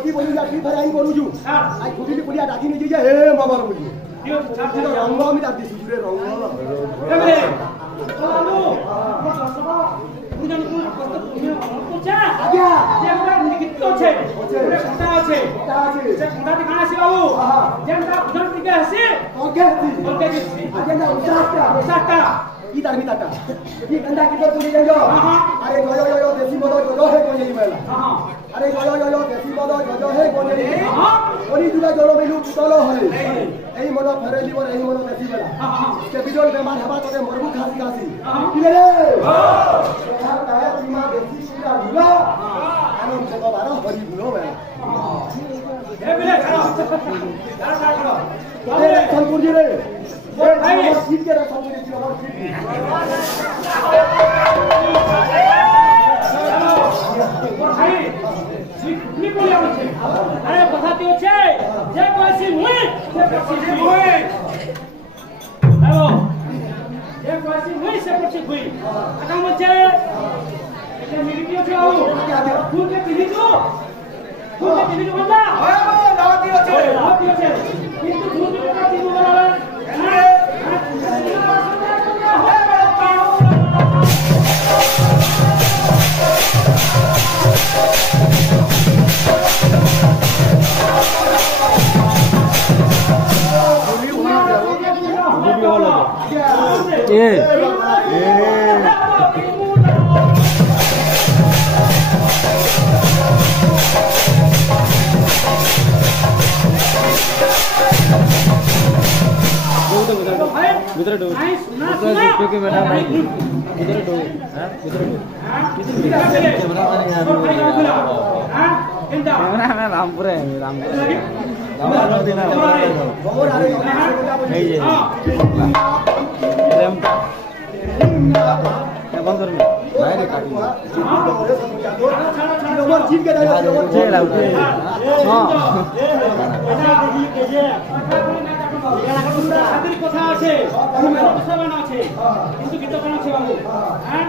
पटी बोलू जा की फराई करू छु आई खुदी पुलिया डाकी नि जे हे मामार मुजी यो रंग मी डाकी सुरे रंग एबे आलू बुझानी को चा आज्ञा जे हमरा निकितो छे पूरे खंडा আছে से खंडा ती खाना से बाबू जेंटा बुझान टिके हसी ओके आज्ञा ना उसाटा ई तारमी ताटा ई गंदा की तो पुली जाओ अरे यो देसी मदो जो है कोन जेली मेला अरे यो देसी मदो जो है कोन जेली ओनी दुला जरो बेलु पुतलो है एई मनो फेरे लिवर एई मनो देसी मेला के बिजोल बेमान हबा तो मरबू खासी खासी किले रे यार काया सीमा देसी सीरा दुला आनंद से बारो हरी बुलो मेला ए बिले खड़ा अरे संपुर जी रे भाई जीत के रखा मुझे जीत भाई जी बोलिया मुझे अरे बताती हो छे जे कोसी हुई से कोसी हुई हेलो जे कोसी हुई से कोसी हुई आता मुझे ये मेरी क्यों छे आओ तू के पीली तो बंदा ओए लावती हो छे किंतु दूध के का तीनों वाला उधर दो क्योंकि मेरा उधर दो हां उधर दो कैमरा में रामपुर है रामपुर देना नहीं ये प्रेम क्या बंद कर मैं काटी नंबर जीत के हां खातिर কথা আছে আমার কথা বানা আছে কিন্তু গীত কোন আছে বাবু হ্যাঁ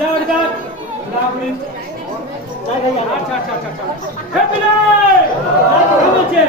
দাগ রাবলি আচ্ছা হ্যাপি লাই হচ্ছে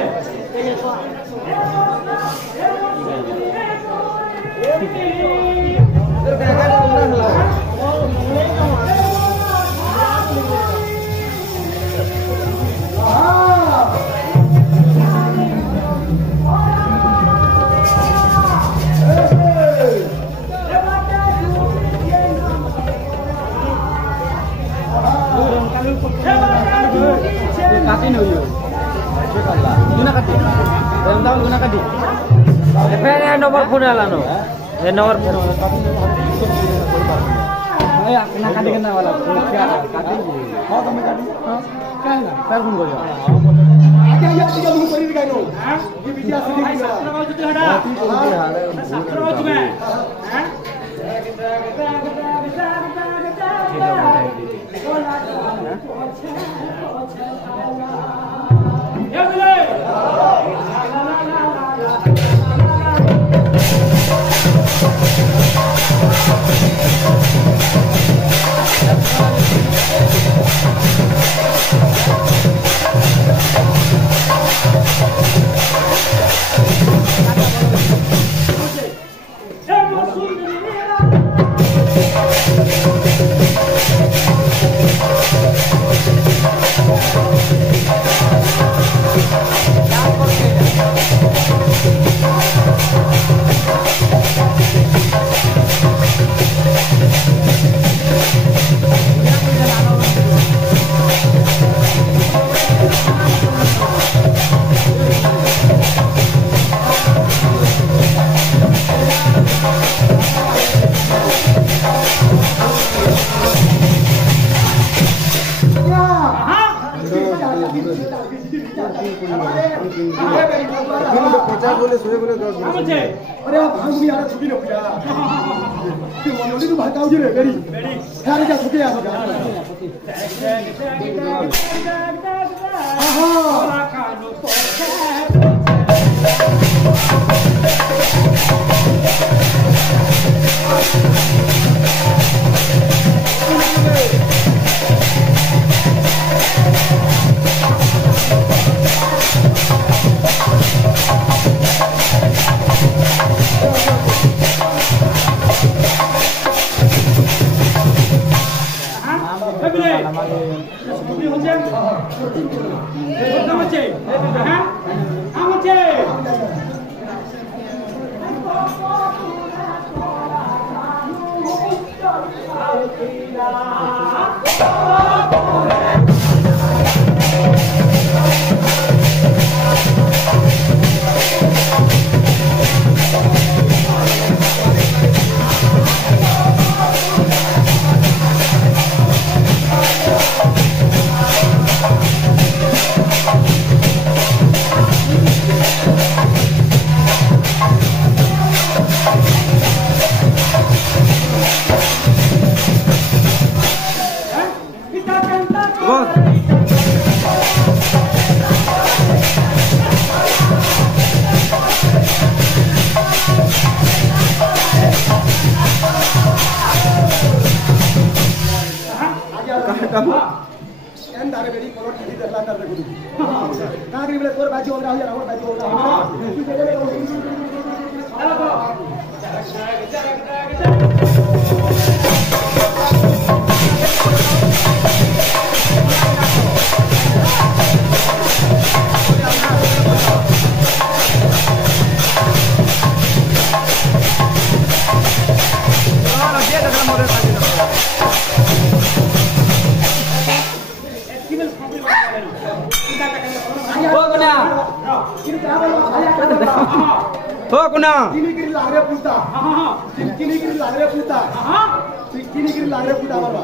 काटी नहीं हुई guna kati dalam tahun guna kati efeknya nomor phone alano nomor phone ya kena kati kena wala kati oh kamu kati kan saya phone koriyo aja ya tiga phone kori dikai no ye vidya sini sastra mau juti hada sastra mau jume ha Ya boleh. अरे भांग भी यार छुपी न पूजा कि मनोली तो भागाओ जे रे berry सारे जा छुपे आ आहा Kamu cek, kamu cek. Kamu kan dari beri kolor ini terlantar tergudu. Nah, kiri belah keluar baju orang yang awak baju orang. हो कुना किनी किरी लागरे पुता किनी किरी लागरे पुता किनी किरी लागरे पुता बाबा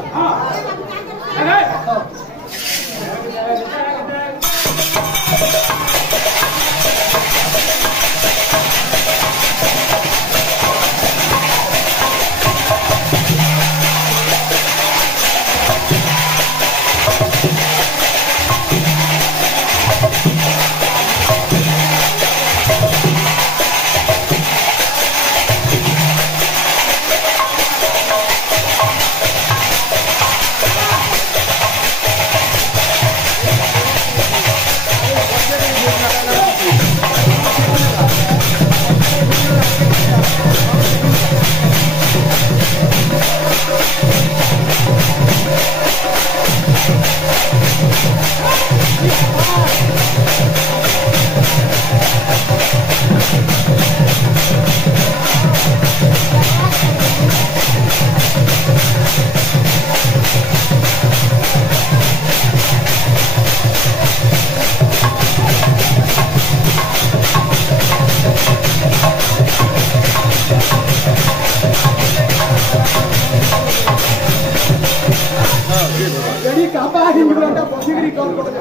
jadi kapan ini kita posisi di kau kota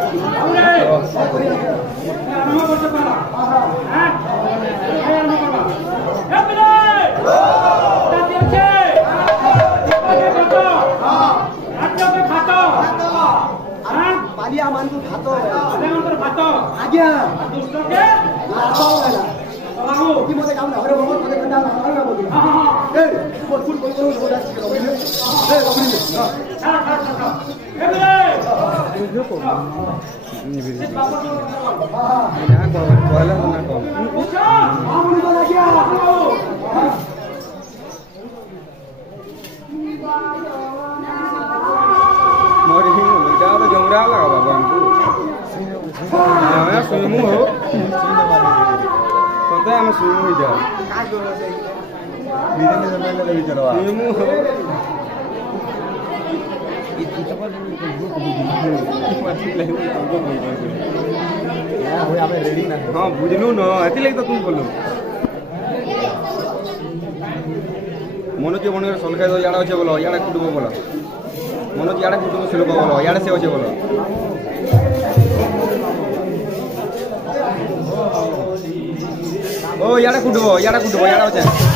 पालिया मानतु भातो भातो आज्ञा दुष्टके लातो वाला बाबू की मते काम ना हरे बहुत मते कंडा ना बोली ए फुल फुल कोई होदा ए बाबू जमरा लगा बाबा हमको मैं सुइमु हो पता है मैं सुइमु ही जा वीडियो में जमा ले भी चलवा सुइमु हो इतनी तो पर ग्रुप पार्टी लाइन को बोल रहे यार हो आपे रेडी ना हां बुझनु न एति लगे तो तुम बोलो मनोज बनगर सलखाय दो याडा আছে बोलो याडा कुटुबो बोलो मनोज याडा कुटुबो से लोग बोलो याडा से আছে बोलो ओ याडा कुटुबो याडा আছে